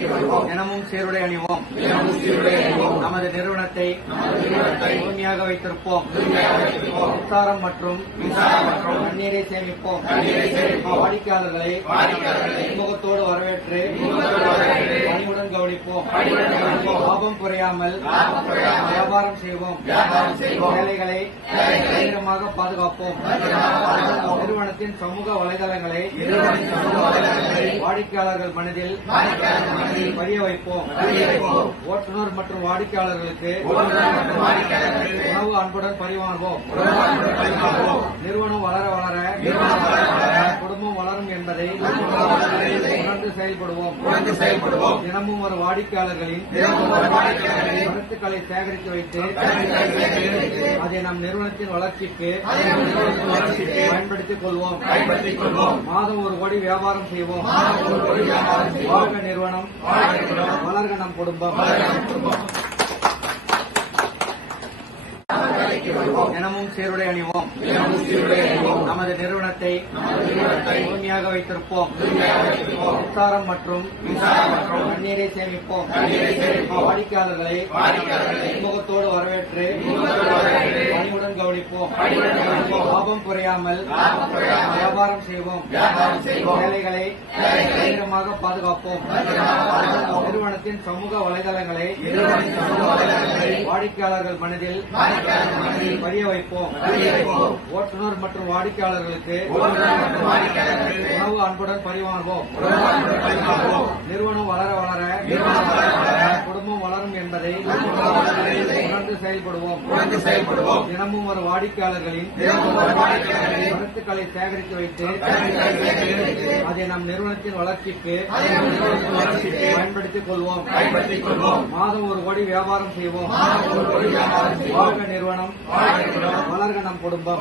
தினமும் சீருடை அணிவோம். நமது நிறுவனத்தை தூய்மையாக வைத்திருப்போம். மின்சாரம் மற்றும் தண்ணீரை சேமிப்போம். வாடிக்கையாளர்களை முகத்தோடு வரவேற்று பணிவுடன் கவனிப்போம். லாபம் குறையாமல் வியாபாரம் செய்வோம். வேலைகளை தீவிரமாக பாதுகாப்போம். நிறுவனத்தின் சமூக வலைதளங்களை வாடிக்கையாளர்கள் மனதில் பதிய வைப்போம். ஓட்டுநர் மற்றும் வாடிக்கையாளர்களுக்கு உணவு அன்புடன் பரிமாறுவோம். நிறுவனம் வளர வளர குடும்பம் வளரும் என்பதை உணர்ந்து செயல்படுவோம். தினமும் ஒரு வாடிக்கையாளர்களின் கருத்துக்களை சேகரித்து வைத்து அதை நம் நிறுவனத்தின் வளர்ச்சிக்கு பயன்படுத்திக் கொள்வோம். மாதம் 1 கோடி வியாபாரம் செய்வோம். வாழ்க நிறுவனம், வளர்க நம் குடும்பம். தினமும் சீருடை அணிவோம். நமது நிறுவனத்தை தூய்மையாக வைத்திருப்போம். மின்சாரம் மற்றும் தண்ணீரை சேமிப்போம். வாடிக்கையாளர்களை முகத்தோடு வரவேற்று பணிவுடன் கவனிப்போம். லாபம் குறையாமல் வியாபாரம் செய்வோம். வேலைகளை தீவிரமாக பாதுகாப்போம். நிறுவனத்தின் சமூக வலைதளங்களை வாடிக்கையாளர்கள் மனதில் பதிய வைப்போம். ஓட்டுநர் மற்றும் வாடிக்கையாளர்களுக்கு உணவு அன்புடன் பரிமாறுவோம். நிறுவனம் வளர வளர குடும்பம் வளரும் என்பதை உணர்ந்து செயல்படுவோம். தினமும் ஒரு வாடிக்கையாளர்களின் கருத்துக்களை சேகரித்து வைத்து அதை நம் நிறுவனத்தின் வளர்ச்சிக்கு பயன்படுத்திக் கொள்வோம். மாதம் 1 கோடி வியாபாரம் செய்வோம். வாழ்க நிறுவனம், வளர்க நம் குடும்பம்.